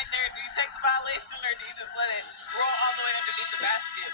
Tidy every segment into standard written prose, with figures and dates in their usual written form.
right there. Do you take the violation or do you just let it roll all the way underneath the basket?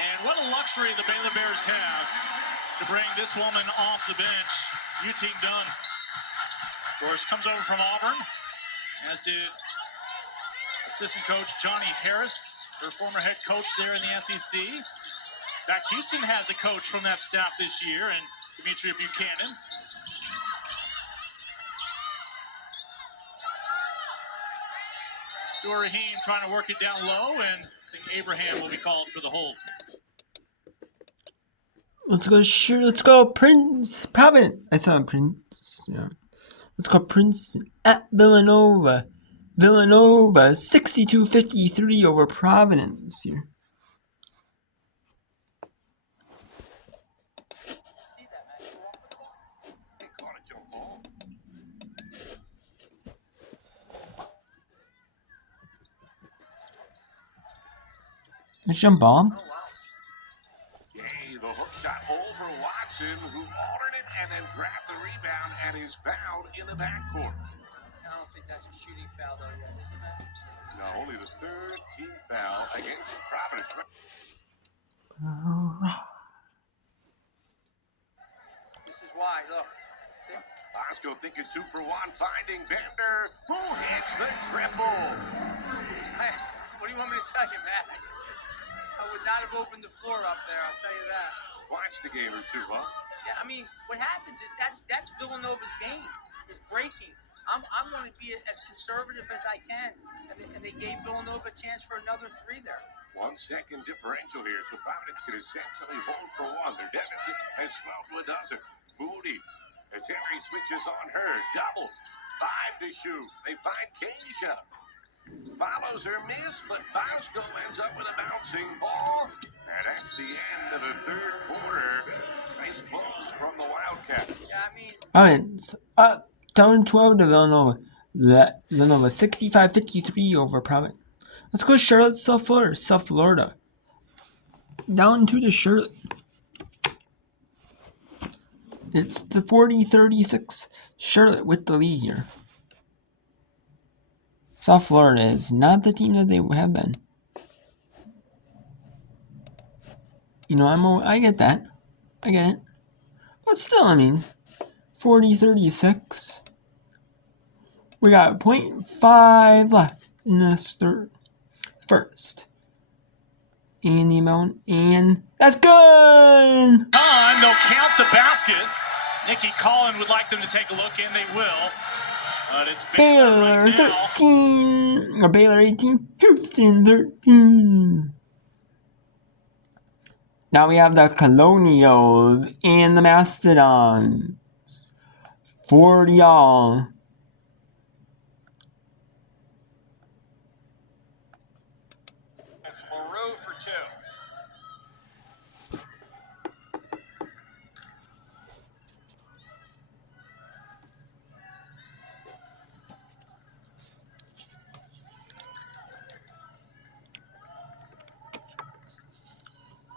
And what a luxury the Baylor Bears have to bring this woman off the bench. U-Team Dunn, of course, comes over from Auburn, as did assistant coach Johnny Harris, her former head coach there in the SEC. In fact, Houston has a coach from that staff this year, and Demetria Buchanan. Raheem trying to work it down low, and I think Abraham will be called for the hold. Let's go Prince Providence. I saw Prince. Yeah. Let's go Prince at Villanova. Villanova 62-53 over Providence here. Let's jump on. Oh, wow. Yay, the hook shot over Watson, who altered it and then grabbed the rebound and is fouled in the backcourt. I don't think that's a shooting foul, though, yet, is it, Matt? No, only the third team foul against Providence. This is why, look. See? Bosco thinking 2 for 1, finding Bender, who hits the triple. What do you want me to tell you, Matt? I would not have opened the floor up there, I'll tell you that. Watched a game or two, huh? Yeah, I mean, what happens is that's Villanova's game, is breaking. I want to be as conservative as I can, and they gave Villanova a chance for another 3 there. 1 second differential here, so Providence can essentially hold for 1. Their deficit has swelled to a dozen. Moody, as Henry switches on her, double, 5 to shoot. They find Keisha. Follows her miss, but Bosco ends up with a bouncing ball. And that's the end of the third quarter. Nice close from the Wildcats. Yeah, I mean... Alright, down 12 to Villanova. Villanova 65-53 over Providence. Let's go Charlotte, South Florida. Down 2 to Charlotte. It's the 40-36. Charlotte with the lead here. South Florida is not the team that they have been. You know, I get that. I get it. But still, I mean, 40-36. We got 0.5 left in this first. And the amount, and that's good! Time, they'll count the basket. Nikki Collin would like them to take a look, and they will. But it's Baylor right 13, or Baylor 18, Houston 13. Now we have the Colonials and the Mastodons. 40 all. It's Moreau for 2.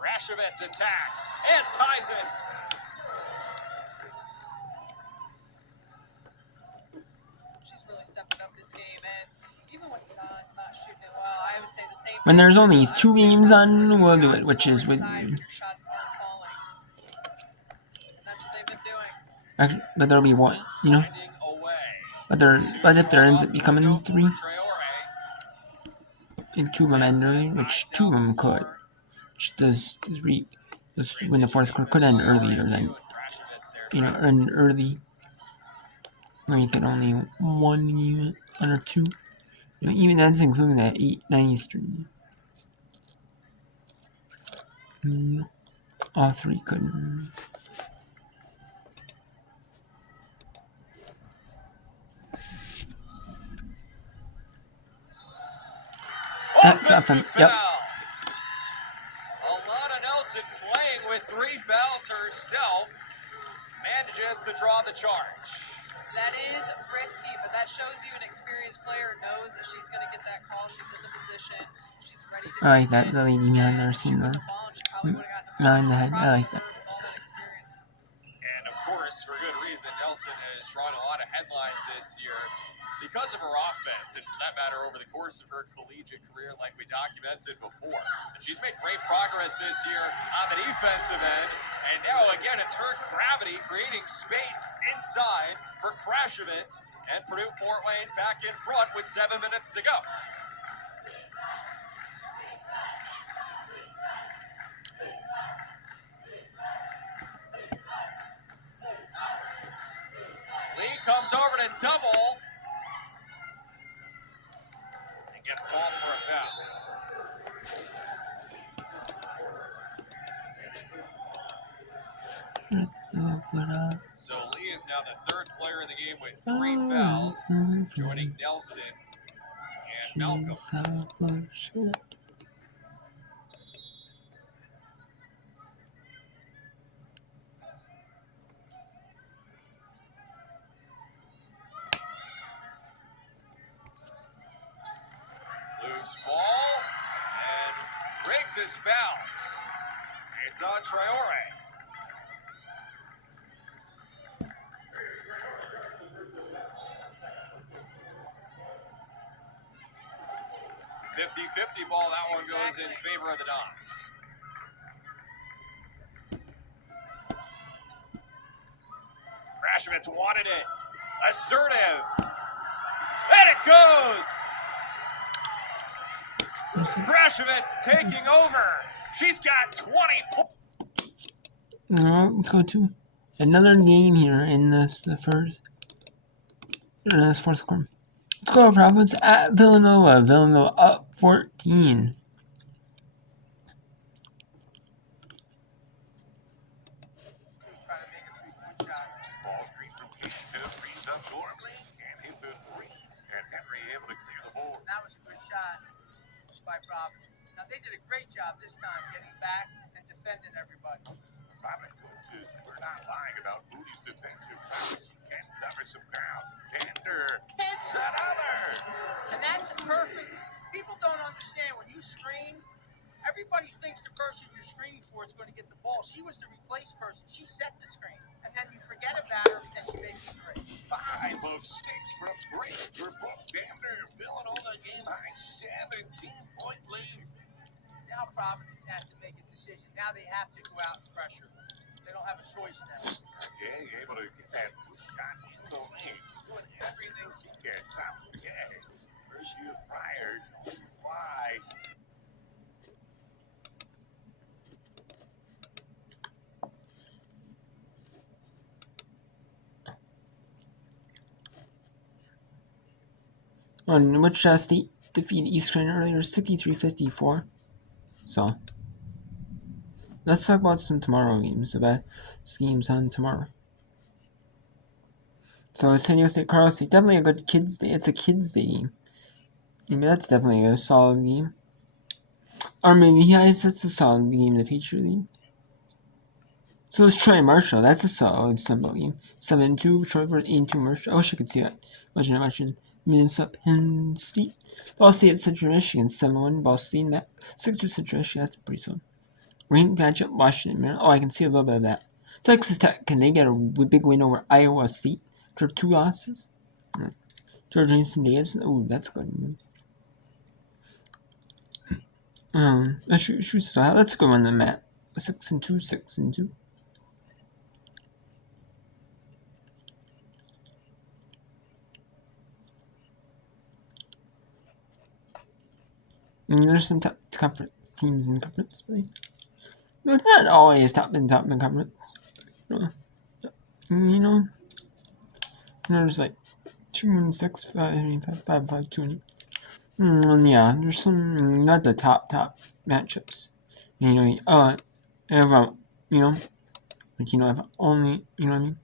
Rashovitz attacks and ties it. She's really stepping up this game, and even when it's not shooting it well, I would say the same. When there's only 2 games on, we'll do it, which is with. Your shots aren't falling. And that's what they've been doing. Actually, but there'll be 1, you know. But if there ends up becoming 3, I think 2 of them end early, which 2 of them could. Which does 3, when the 4th quarter could end earlier than, you know, end early. Where you get only 1 unit under 2. You know, even that's including that 8-9 Eastern. All 3 couldn't. That's awesome. Yep. Alana Nelson playing with 3 fouls herself manages to draw the charge. That is risky, but that shows you an experienced player knows that she's going to get that call. She's in the position. She's ready to I like that, the lady man there, seen her. 9 in the head. I like that. With all that experience. And of course, for good reason, Nelson has drawn a lot of headlines this year because of her offense, and for that matter, over the course of her collegiate career, like we documented before. And she's made great progress this year on the defensive end, and now again, it's her gravity creating space inside for Krashevitz, and Purdue Fort Wayne back in front with 7 minutes to go. Lee comes over to double and gets called for a foul. So Lee is now the third player in the game with 3 fouls, joining Nelson and Malcolm. Loose ball, and Riggs is fouled. It's on Traore. .50-50 ball, that one goes in favor of the Dons. Krashevitz wanted it. Assertive. And it goes! Krashevitz taking over. She's got 20 points. Alright, let's go to another game here in this fourth quarter. Let's go Providence at Villanova. Villanova up 14. Trying to make a 3-point shot. Ball screen from Keith. Frees up Gormley. Can't hit the three. And Henry able to clear the board. That was a good shot by Providence. Now they did a great job this time getting back and defending everybody. Providence coaches, we're not lying about Moody's defensive prowess. Can cover some ground. Pender hits another. And that's perfect. People don't understand when you screen, everybody thinks the person you're screening for is going to get the ball. She was the replace person. She set the screen. And then you forget about her and she makes it great. 5 of 6 from 3 for Brooke Pender. Villanova game high 17-point lead. Now Providence has to make a decision. Now they have to go out and pressure. They don't have a choice now. Okay, able to get that shot in the lane. She's doing everything she can. Okay. First year Friars. Why? On Wichita State defeated East Carolina earlier 63-54. So let's talk about some tomorrow games, the best games on tomorrow. So San Diego State, Colorado State, definitely a good kids day. It's a kids day game. I mean, that's definitely a solid game. Army Lehighs, that's a solid game. The feature league. So is Troy Marshall. That's a solid symbol game. 7-2 Troy versus 8-2 Marshall. I wish I could see that. Imagine Minnesota Penn State. Ball State at Central Michigan. 7-1 Ball State. 6-2 Central Michigan. That's pretty solid. Ranked matchup Washington, Maryland. Oh, I can see a little bit of that. Texas Tech. Can they get a big win over Iowa State? For 2 losses. Georgia Mason Davis. Oh, that's good. That's a good one then, Matt. 6-2, 6-2. And there's some top conference teams in conference play. But it's not always top in conference. There's like 2-6, 5-5, 2. Yeah, there's some not the top matchups. If only, you know what I mean?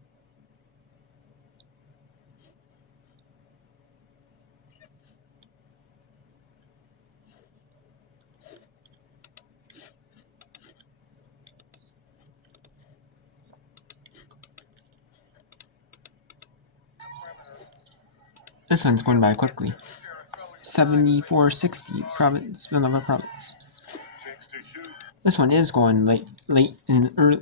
This one's going by quickly. 74-60, Villanova Providence. 6 to shoot. This one is going late in early.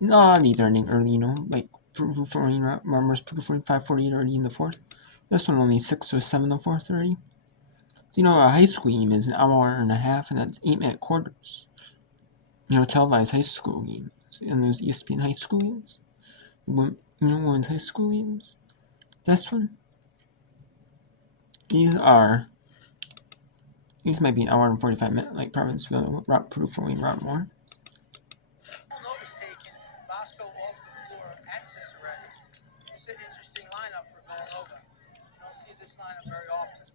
No, these are ending early, like 45-48 already in the fourth. This one only 6 or 7 in the fourth already. So, a high school game is an hour and a half, and that's 8-minute quarters. Televised high school games, and those ESPN high school games. Women's high school games. This one. These might be an hour and 45 minutes, like Provinceville, Proof, Rock Moore. Villanova's taken Bosco off the floor and Cicerelli. It's an interesting lineup for Villanova. You don't see this lineup very often.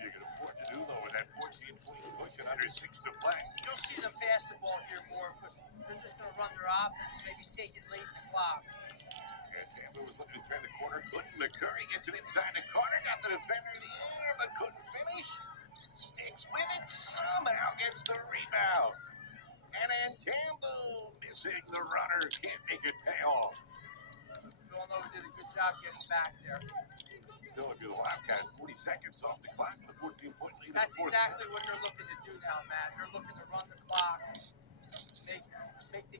You can afford to do though with that 14-point push and under 6 to play. You'll see them pass the ball here more because they're just going to run their offense, maybe take it late in the clock. And Tampa was looking to turn the corner, couldn't. McCurry gets it inside the corner, got the defender in the air, but couldn't finish. Sticks with it, somehow gets the rebound. And then Tampa missing the runner, can't make it pay off. Villanova did a good job getting back there. Still, if you're the Wildcats, 40 seconds off the clock with a 14-point lead. That's exactly what they're looking to do now, Matt. They're looking to run the clock.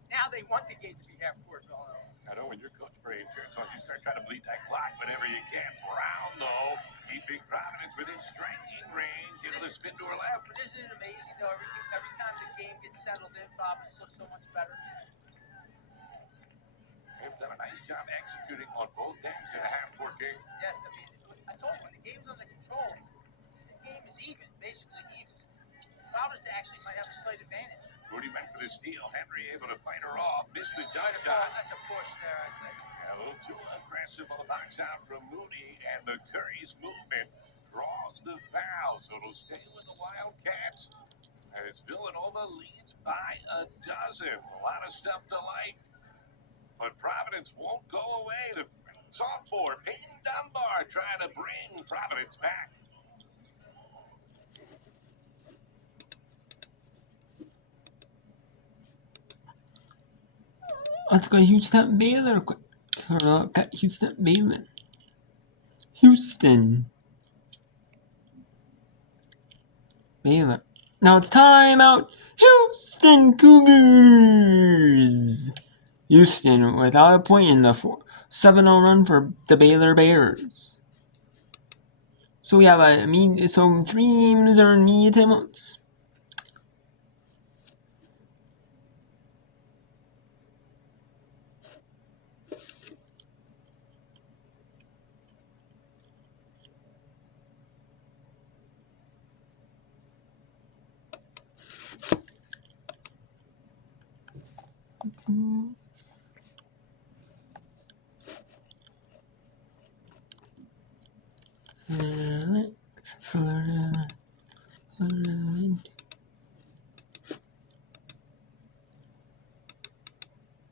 Now they want the game to be half court, Villanova. I know when your coach brain turns on, you start trying to bleed that clock whenever you can. Brown, though, keeping Providence within striking range into the spin door left. But isn't it amazing, though, every time the game gets settled in, Providence looks so much better? They've done a nice job executing on both ends in a half-court game. Yes, I told you, when the game's under control, the game is even, basically even. Providence actually might have a slight advantage. Moody went for the steal. Henry able to fight her off. Missed the jump shot. That's a push there, I think. A little too aggressive on the box out from Moody, and McCurry's movement draws the foul, so it'll stay with the Wildcats as Villanova leads by a dozen. A lot of stuff to like, but Providence won't go away. The sophomore Peyton Dunbar trying to bring Providence back. Let's go Houston Baylor. Got Houston Baylor. Houston Baylor. Now it's time out. Houston Cougars. Houston without a point in the 7-0 run for the Baylor Bears. So we have 3 games are in media timeouts.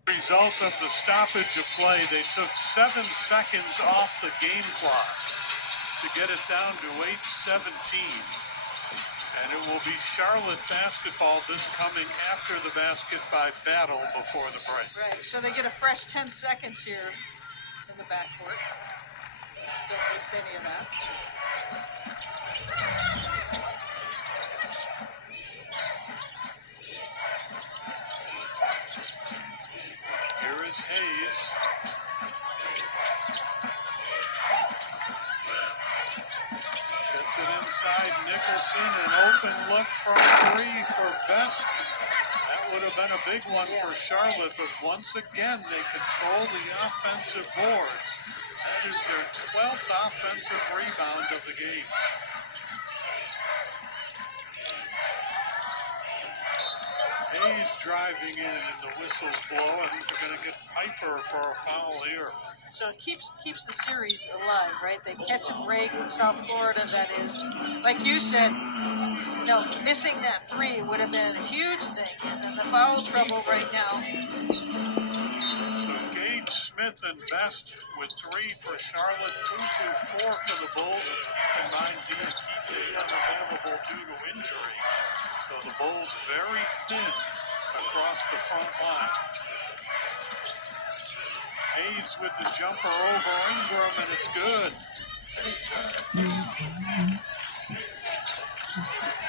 Result of the stoppage of play, they took 7 seconds off the game clock to get it down to 8:17. And it will be Charlotte basketball this coming after the basket by battle before the break. Right, so they get a fresh 10 seconds here in the backcourt. Don't waste any of that. Here is Hayes. Gets it inside Nicholson, an open look from 3 for Best. That would have been a big one for Charlotte, but once again, they control the offensive boards. That is their 12th offensive rebound of the game. Hayes driving in and the whistles blow. I think they're going to get Piper for a foul here. So it keeps the series alive, right? They catch a break in South Florida that is, like you said, missing that 3 would have been a huge thing. And then the foul trouble right now. So Gage, Smith, and Best with 3 for Charlotte, Kusu 4 for the Bulls, and keep in mind Diakite unavailable due to injury. So the Bulls very thin across the front line. Hayes with the jumper over Ingram, and it's good.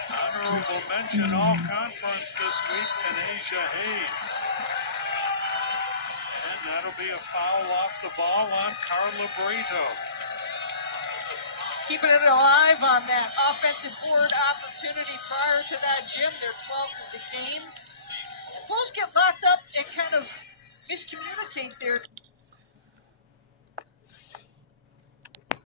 Honorable Honorable mention all conference this week, Tanasia Hayes. And that'll be a foul off the ball on Carla Brito. Keeping it alive on that offensive board opportunity prior to that, Jim. They're 12th of the game. And Bulls get locked up and kind of miscommunicate there.